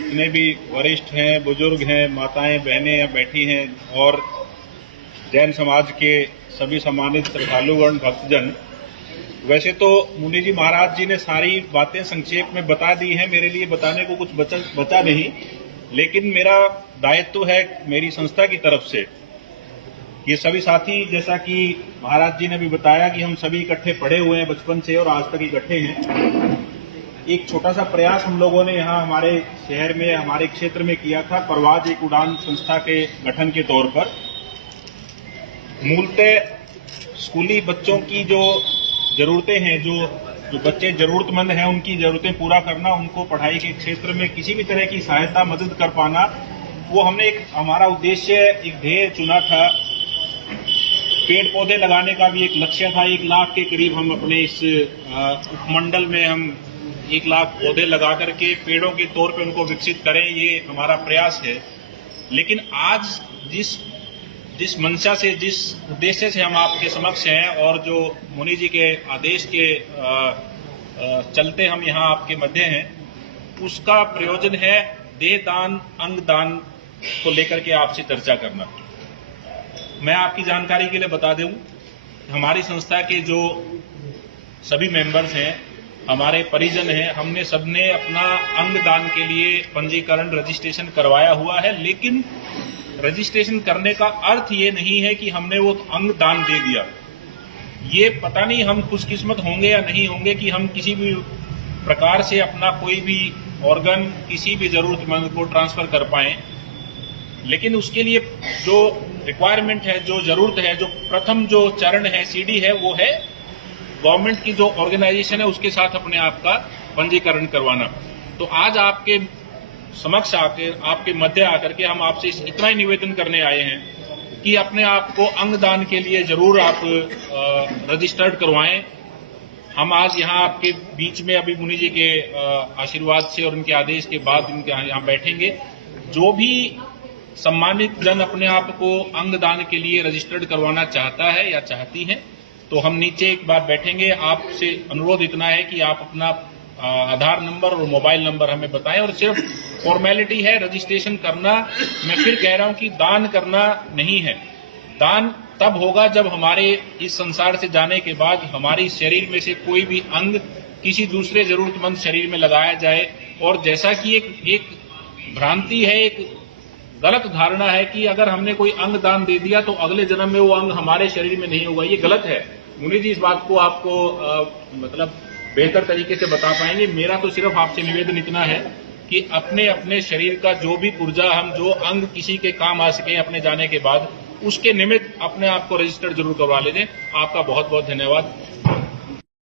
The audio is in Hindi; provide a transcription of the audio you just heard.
जितने भी वरिष्ठ हैं, बुजुर्ग हैं, माताएं, बहनें यहाँ बैठी हैं और जैन समाज के सभी सम्मानित श्रद्धालुगण, भक्तजन। वैसे तो मुनि जी महाराज जी ने सारी बातें संक्षेप में बता दी हैं, मेरे लिए बताने को कुछ बचा नहीं, लेकिन मेरा दायित्व है मेरी संस्था की तरफ से ये सभी साथी, जैसा कि महाराज जी ने भी बताया कि हम सभी इकट्ठे पढ़े हुए हैं बचपन से और आज तक इकट्ठे हैं। एक छोटा सा प्रयास हम लोगों ने यहाँ हमारे शहर में, हमारे क्षेत्र में किया था, परवाज एक उड़ान संस्था के गठन के तौर पर। मूलतः स्कूली बच्चों की जो जरूरतें हैं, जो बच्चे जरूरतमंद हैं, उनकी जरूरतें पूरा करना, उनको पढ़ाई के क्षेत्र में किसी भी तरह की सहायता, मदद कर पाना, वो हमने एक हमारा उद्देश्य, एक ध्येय चुना था। पेड़ पौधे लगाने का भी एक लक्ष्य था। 1 लाख के करीब हम अपने इस उपमंडल में हम 1 लाख पौधे लगा करके पेड़ों के तौर पे उनको विकसित करें, ये हमारा प्रयास है। लेकिन आज जिस मंशा से, जिस उद्देश्य से हम आपके समक्ष हैं और जो मुनि जी के आदेश के चलते हम यहाँ आपके मध्य हैं, उसका प्रयोजन है देह दान, अंग दान को लेकर के आपसे चर्चा करना। मैं आपकी जानकारी के लिए बता दूं, हमारी संस्था के जो सभी मेंबर्स हैं, हमारे परिजन हैं, हमने सबने अपना अंग दान के लिए पंजीकरण, रजिस्ट्रेशन करवाया हुआ है। लेकिन रजिस्ट्रेशन करने का अर्थ ये नहीं है कि हमने वो अंग दान दे दिया। ये पता नहीं हम खुशकिस्मत होंगे या नहीं होंगे कि हम किसी भी प्रकार से अपना कोई भी ऑर्गन किसी भी जरूरतमंद को ट्रांसफर कर पाएं। लेकिन उसके लिए जो रिक्वायरमेंट है, जो जरूरत है, जो प्रथम जो चरण है, सीढ़ी है, वो है गवर्नमेंट की जो ऑर्गेनाइजेशन है उसके साथ अपने आप का पंजीकरण करवाना। तो आज आपके समक्ष आपके मध्य आकर के हम आपसे इतना ही निवेदन करने आए हैं कि अपने आप को अंगदान के लिए जरूर आप रजिस्टर्ड करवाएं। हम आज यहाँ आपके बीच में अभी मुनि जी के आशीर्वाद से और उनके आदेश के बाद इनके यहाँ बैठेंगे। जो भी सम्मानित जन अपने आप को अंगदान के लिए रजिस्टर्ड करवाना चाहता है या चाहती है, तो हम नीचे एक बार बैठेंगे। आपसे अनुरोध इतना है कि आप अपना आधार नंबर और मोबाइल नंबर हमें बताएं। और सिर्फ फॉर्मेलिटी है रजिस्ट्रेशन करना। मैं फिर कह रहा हूं कि दान करना नहीं है। दान तब होगा जब हमारे इस संसार से जाने के बाद हमारी शरीर में से कोई भी अंग किसी दूसरे जरूरतमंद शरीर में लगाया जाए। और जैसा कि एक भ्रांति है, एक गलत धारणा है कि अगर हमने कोई अंग दान दे दिया तो अगले जन्म में वो अंग हमारे शरीर में नहीं होगा, ये गलत है। मुनि जी इस बात को आपको मतलब बेहतर तरीके से बता पाएंगे। मेरा तो सिर्फ आपसे निवेदन इतना है कि अपने अपने शरीर का जो भी पुर्जा, हम जो अंग किसी के काम आ सके अपने जाने के बाद, उसके निमित्त अपने आप को रजिस्टर्ड जरूर करवा लें। आपका बहुत बहुत धन्यवाद।